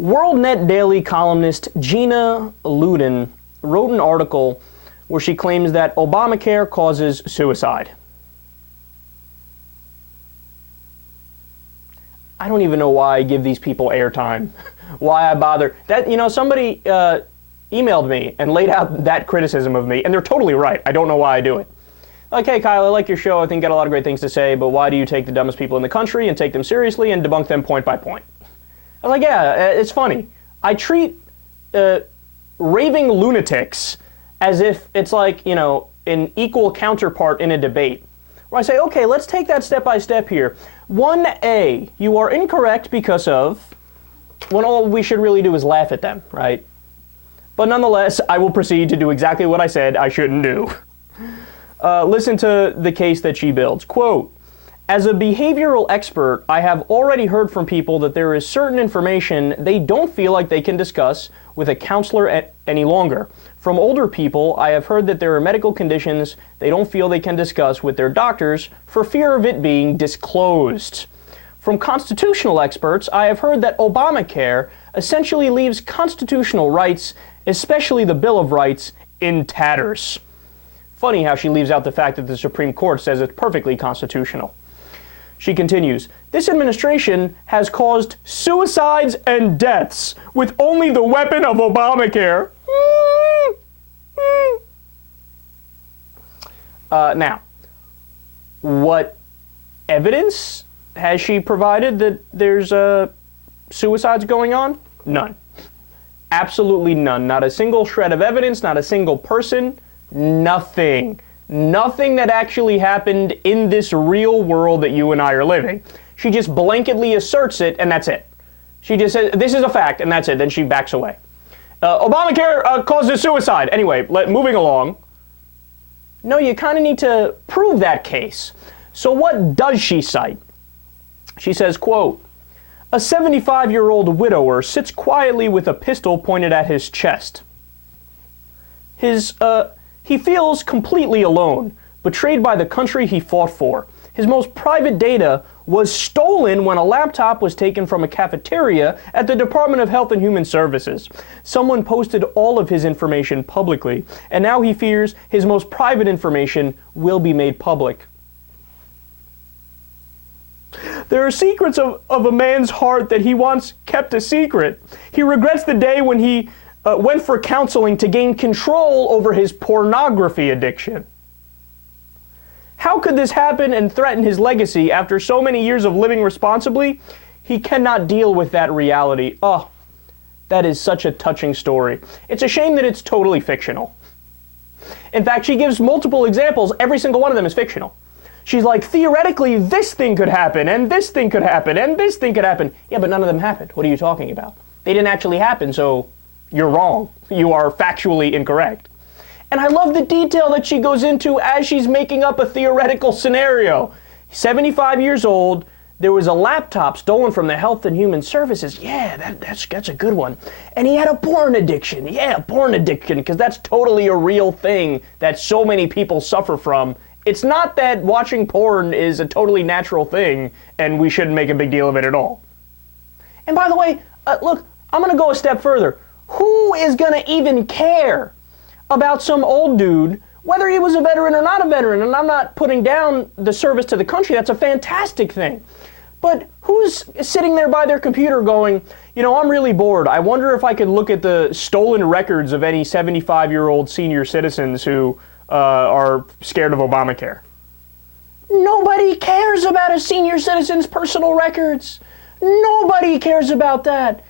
WorldNetDaily columnist Gina Loudon wrote an article where she claims that Obamacare causes suicide. I don't even know why I give these people airtime, why I bother. Somebody emailed me and laid out that criticism of me, and they're totally right. I don't know why I do it. Like, hey, Kyle, I like your show. I think you got a lot of great things to say, but why do you take the dumbest people in the country and take them seriously and debunk them point by point? I was like, yeah, it's funny. I treat raving lunatics as if it's like, an equal counterpart in a debate. Where I say, okay, let's take that step by step here. 1A, you are incorrect because of, when all we should really do is laugh at them, right? But nonetheless, I will proceed to do exactly what I said I shouldn't do. Listen to the case that she builds. Quote, as a behavioral expert, I have already heard from people that there is certain information they don't feel like they can discuss with a counselor any longer. From older people, I have heard that there are medical conditions they don't feel they can discuss with their doctors for fear of it being disclosed. From constitutional experts, I have heard that Obamacare essentially leaves constitutional rights, especially the Bill of Rights, in tatters. Funny how she leaves out the fact that the Supreme Court says it's perfectly constitutional. She continues, this administration has caused suicides and deaths with only the weapon of Obamacare. Now, what evidence has she provided that there's suicides going on? None. Absolutely none. Not a single shred of evidence, not a single person, nothing. Nothing that actually happened in this real world that you and I are living. She just blanketly asserts it, and that's it. She just says, this is a fact, and that's it. Then she backs away. Obamacare causes suicide. Anyway, moving along. No, you kind of need to prove that case. So what does she cite? She says, quote, a 75-year-old widower sits quietly with a pistol pointed at his chest. He feels completely alone, betrayed by the country he fought for. His most private data was stolen when a laptop was taken from a cafeteria at the Department of Health and Human Services. Someone posted all of his information publicly, and now he fears his most private information will be made public. There are secrets of a man's heart that he once kept a secret. He regrets the day when he went for counseling to gain control over his pornography addiction. How could this happen and threaten his legacy after so many years of living responsibly? He cannot deal with that reality. Oh, that is such a touching story. It's a shame that it's totally fictional. In fact, she gives multiple examples. Every single one of them is fictional. She's like, theoretically, this thing could happen, and this thing could happen, and this thing could happen. Yeah, but none of them happened. What are you talking about? They didn't actually happen, so you're wrong. You are factually incorrect. And I love the detail that she goes into as she's making up a theoretical scenario. 75 years old, there was a laptop stolen from the Health and Human Services. Yeah, that's a good one. And he had a porn addiction. Yeah, porn addiction, because that's totally a real thing that so many people suffer from. It's not that watching porn is a totally natural thing and we shouldn't make a big deal of it at all. And by the way, look, I'm going to go a step further. Who is going to even care about some old dude, whether he was a veteran or not a veteran? And I'm not putting down the service to the country. That's a fantastic thing. But who's sitting there by their computer going, I'm really bored. I wonder if I could look at the stolen records of any 75-year-old senior citizens who are scared of Obamacare. Nobody cares about a senior citizen's personal records. Nobody cares about that.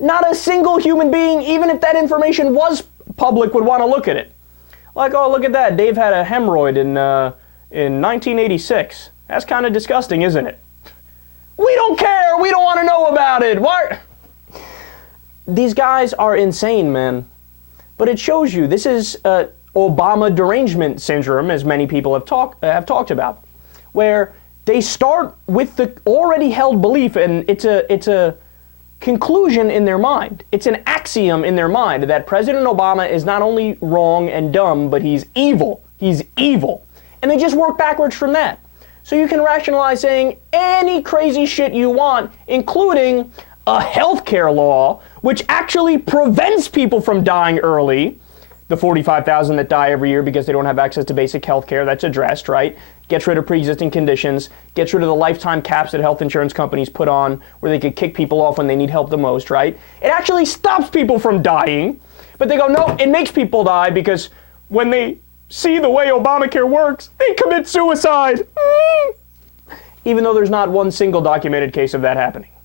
Not a single human being, even if that information was public, would want to look at it. Like, oh, look at that. Dave had a hemorrhoid in 1986. That's kind of disgusting, isn't it? We don't care. We don't want to know about it. Why? These guys are insane, man. But it shows you, this is Obama derangement syndrome, as many people have talked about, where they start with the already held belief, and it's a conclusion in their mind. It's an axiom in their mind that President Obama is not only wrong and dumb, but he's evil. He's evil. And they just work backwards from that. So you can rationalize saying any crazy shit you want, including a healthcare law which actually prevents people from dying early. The 45,000 that die every year because they don't have access to basic health care, that's addressed, right? Gets rid of pre-existing conditions, gets rid of the lifetime caps that health insurance companies put on where they could kick people off when they need help the most, right? It actually stops people from dying, but they go, no, it makes people die because when they see the way Obamacare works, they commit suicide. Even though there's not one single documented case of that happening.